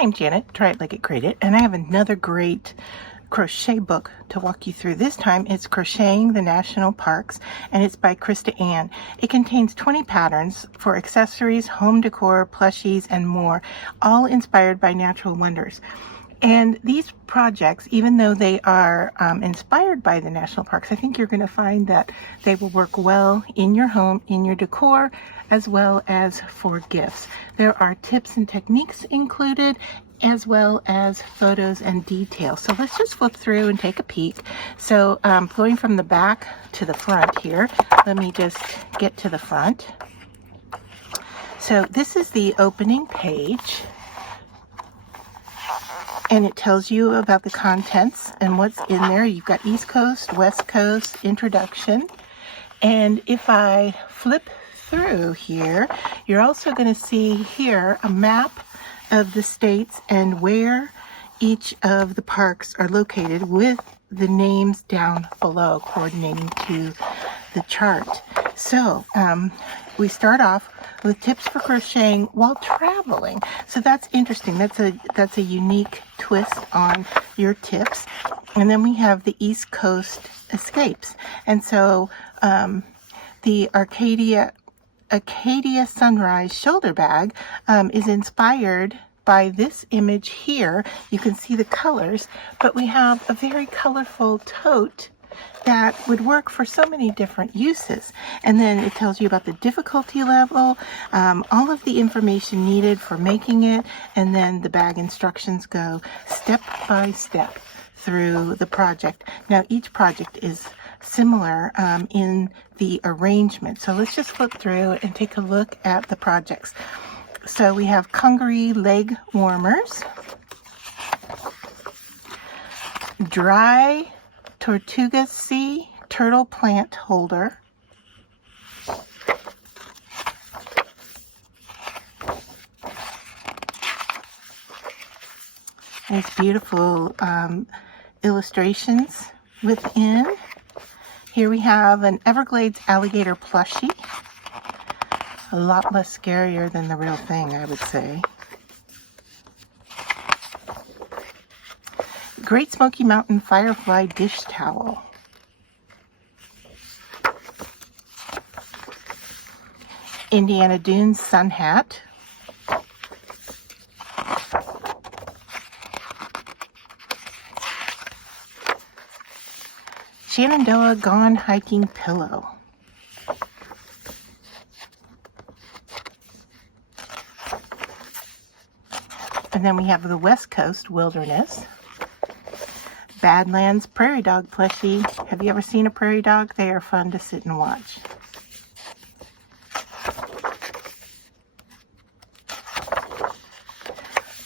Hi, I'm Janet, Try It Like It, Create It, and I have another great crochet book to walk you through. This time it's Crocheting the National Parks, and it's by Krista Ann. It contains 20 patterns for accessories, home decor, plushies, and more, all inspired by natural wonders. And these projects, even though they are inspired by the national parks, I think you're going to find that they will work well in your home, in your decor, as well as for gifts. There are tips and techniques included, as well as photos and details. So let's just flip through and take a peek. So going from the back to the front here, let me just get to the front. So this is the opening page, and it tells you about the contents and what's in there. You've got East Coast, West Coast, introduction. And if I flip through here, you're also going to see here a map of the states and where each of the parks are located, with the names down below coordinating to the chart. So we start off with tips for crocheting while traveling. So that's interesting. That's a unique twist on your tips. And then we have the East Coast escapes. And so the Acadia Sunrise shoulder bag is inspired by this image here. You can see the colors, but we have a very colorful tote that would work for so many different uses. And then it tells you about the difficulty level, all of the information needed for making it, and then the bag instructions go step by step through the project. Now each project is similar in the arrangement. So let's just flip through and take a look at the projects. So we have Congaree leg warmers, dry Tortuga Sea turtle plant holder, there's beautiful illustrations within. Here we have an Everglades alligator plushie, a lot less scarier than the real thing, I would say. Great Smoky Mountain Firefly dish towel. Indiana Dunes sun hat. Shenandoah Gone Hiking pillow. And then we have the West Coast Wilderness. Badlands prairie dog plushie. Have you ever seen a prairie dog? They are fun to sit and watch.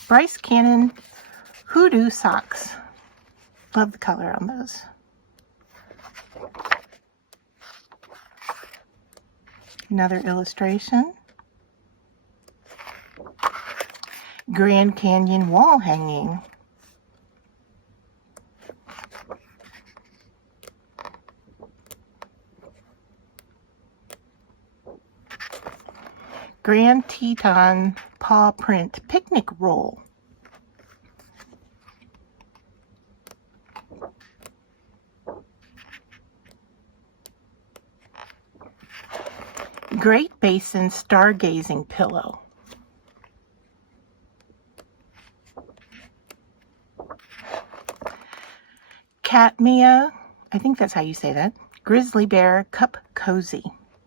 Bryce Cannon hoodoo socks. Love the color on those. Another illustration. Grand Canyon wall hanging. Grand Teton paw print picnic roll. Great Basin stargazing pillow. Katmia, I think that's how you say that. Grizzly bear cup cozy.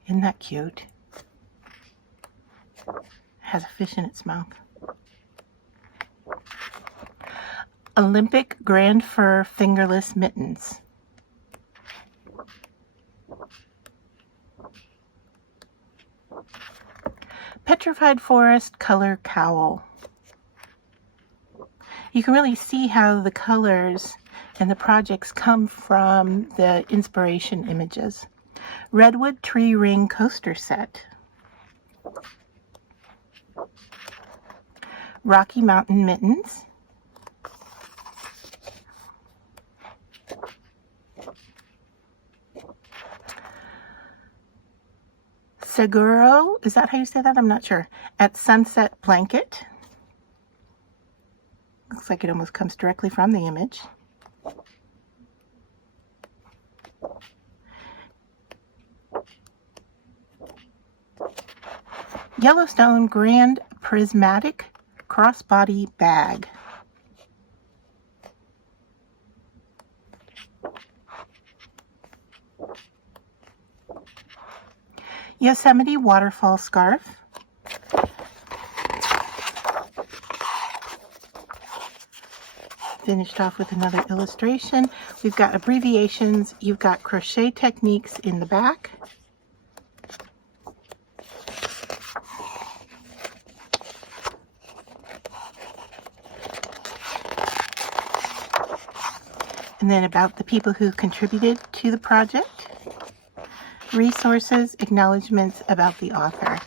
Isn't that cute? Has a fish in its mouth. Olympic Grand Fur fingerless mittens. Petrified Forest color cowl. You can really see how the colors and the projects come from the inspiration images. Redwood tree ring coaster set. Rocky Mountain mittens. Seguro, is that how you say that? I'm not sure. At Sunset blanket. Looks like it almost comes directly from the image. Yellowstone Grand Prismatic Crossbody Bag. Yosemite Waterfall Scarf. Finished off with another illustration. We've got abbreviations. You've got crochet techniques in the back. And then about the people who contributed to the project. Resources, acknowledgments about the author,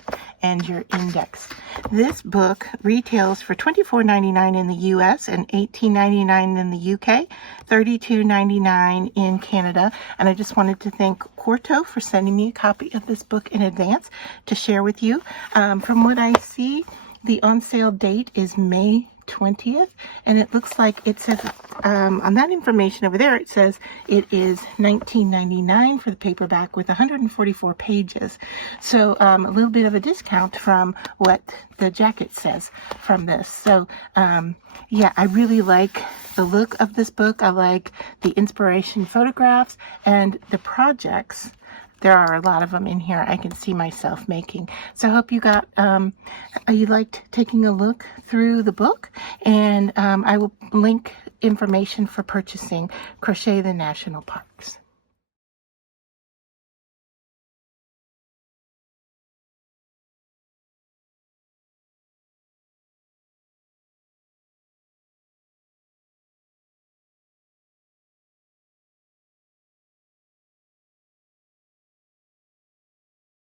and your index. This book retails for $24.99 in the US and $18.99 in the UK, $32.99 in Canada. And I just wanted to thank Quarto for sending me a copy of this book in advance to share with you. From what I see, the on sale date is May 20th, and it looks like it says on that information over there, it says it is $19.99 for the paperback with 144 pages. So a little bit of a discount from what the jacket says from this. So yeah, I really like the look of this book. I like the inspiration photographs and the projects. There are a lot of them in here I can see myself making. So I hope you got, you liked taking a look through the book, and I will link information for purchasing Crochet the National Parks.